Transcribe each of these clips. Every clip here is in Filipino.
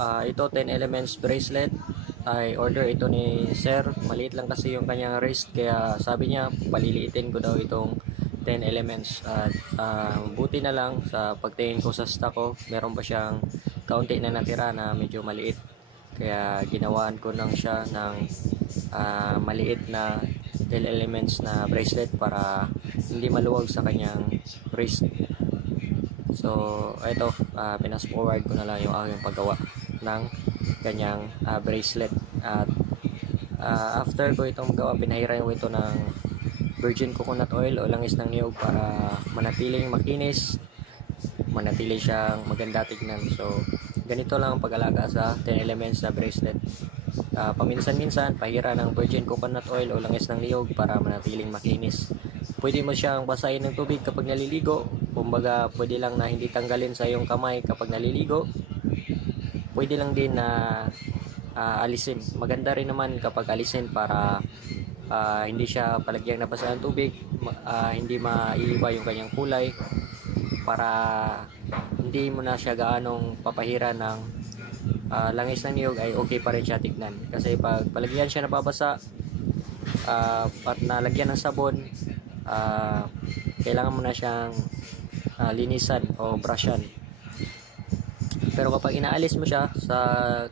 Ito 10 elements bracelet ay order ito ni sir. Maliit lang kasi yung kanyang wrist, kaya sabi niya paliliitin ko daw itong 10 elements. At buti na lang sa pagtingin ko sa stock ko, meron pa siyang kaunti na natira na medyo maliit, kaya ginawaan ko lang siya ng maliit na 10 elements na bracelet para hindi maluwag sa kanyang wrist. So ito, pinas forward ko na lang yung aking paggawa ng kanyang bracelet. At after ko itong magawa, pinahiran ko ito ng virgin coconut oil o langis ng niyog para manatiling makinis, manatili siyang maganda tignan. So ganito lang ang pag-alaga sa 10 elements na bracelet. Paminsan-minsan pahira ng virgin coconut oil o langis ng niyog para manatiling makinis. Pwede mo siyang basahin ng tubig kapag naliligo. Kumbaga pwede lang na hindi tanggalin sa iyong kamay kapag naliligo. Pwede lang din na alisin. Maganda rin naman kapag alisin para hindi siya palagyang nabasa ng tubig, hindi maiiba yung kanyang kulay, para hindi mo na siya gaanong papahira ng langis ng niyog, ay okay pa rin siya tignan. Kasi pag palagyan siya nababasa at nalagyan ng sabon, kailangan mo na siyang linisan o brushan. Pero kapag inaalis mo siya sa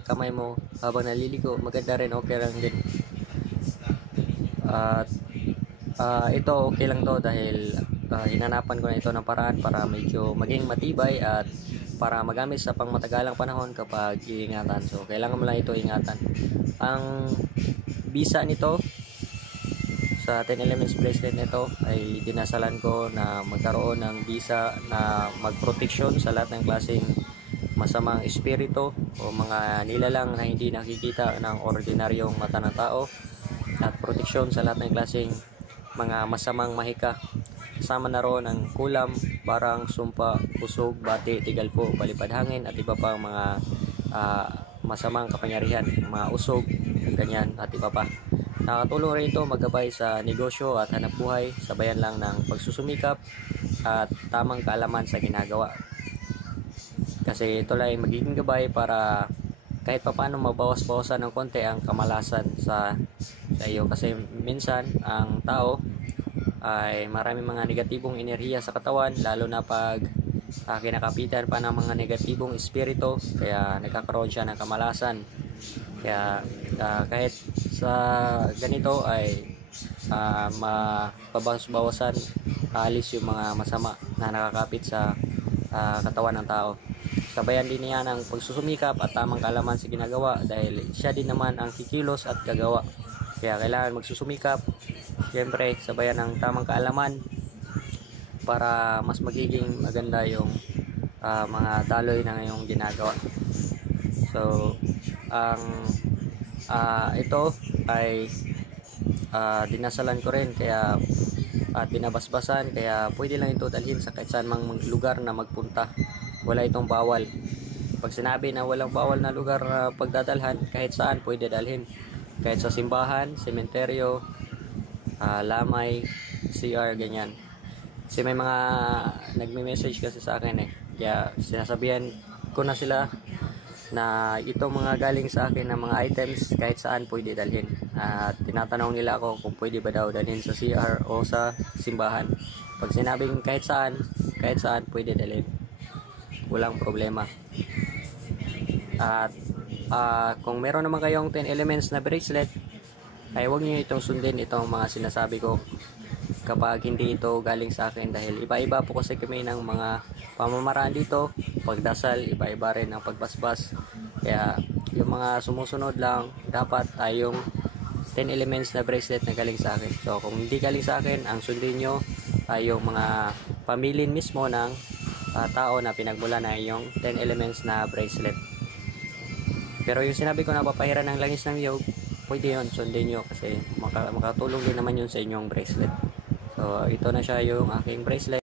kamay mo habang naliligo, maganda rin, okay lang din. At ito okay lang to dahil hinanapan ko na ito ng paraan para medyo maging matibay at para magamit sa pangmatagalang panahon kapag iingatan. So kailangan mo lang ito ingatan. Ang bisa nito sa 10 elements bracelet nito ay dinasalan ko na magkaroon ng bisa na magproteksyon sa lahat ng klaseng masamang espiritu o mga nilalang na hindi nakikita ng ordinaryong mata ng tao, at proteksyon sa lahat ng klaseng mga masamang mahika. Kasama na roon ang kulam, barang, sumpa, usog, bati, tigalpo, palipad hangin at iba pang mga masamang kapangyarihan, mga usog, ganyan at iba pa. Nakatulong rin ito maggabay sa negosyo at hanap buhay, sabayan lang ng pagsusumikap at tamang kaalaman sa ginagawa. Kasi ito lang ay magiging gabay para kahit papaano mabawas-bawasan ng konti ang kamalasan sa iyo. Kasi minsan ang tao ay maraming mga negatibong enerhiya sa katawan, lalo na pag kinakapitan pa ng mga negatibong espiritu, kaya nagkakaroon siya ng kamalasan. Kaya kahit sa ganito ay mababawas-bawasan, alis yung mga masama na nakakapit sa katawan ng tao. Sabayan din niya ng pagsusumikap at tamang kaalaman sa ginagawa, dahil siya din naman ang kikilos at gagawa. Kaya kailangan magsusumikap, siyempre sabayan ng tamang kaalaman para mas magiging maganda yung mga daloy na ngayong ginagawa. So ang ito ay dinasalan ko rin kaya at binabasbasan, kaya pwede lang ito dalhin sa kahit saan mang lugar na magpunta. Wala itong bawal. Pag sinabi na walang bawal na lugar na pagdadalhan, kahit saan pwede dalhin. Kahit sa simbahan, sementeryo, lamay, CR, ganyan. Kasi may mga nagme-message kasi sa akin kaya sinasabihan ko na sila na itong mga galing sa akin na mga items kahit saan pwede dalhin. At tinatanong nila ako kung pwede ba daw dalhin sa CR o sa simbahan. Pag sinabing kahit saan pwede dalhin, walang problema. At kung meron naman kayong 10 elements na bracelet, ay huwag niyo itong sundin itong mga sinasabi ko kapag hindi ito galing sa akin, dahil iba-iba po kasi kami ng mga pamamaraan dito. Pagdasal, iba-iba rin ang pagbasbas. Kaya yung mga sumusunod lang dapat ay yung 10 elements na bracelet na galing sa akin. So kung hindi galing sa akin, ang sundin nyo ay yung mga pamilin mismo ng tao na pinagmula na yung 10 elements na bracelet. Pero yung sinabi ko na papahiran ng langis ng niyog, pwede yun, sundin nyo kasi makatulong din naman yun sa inyong bracelet. So ito na siya yung aking bracelet.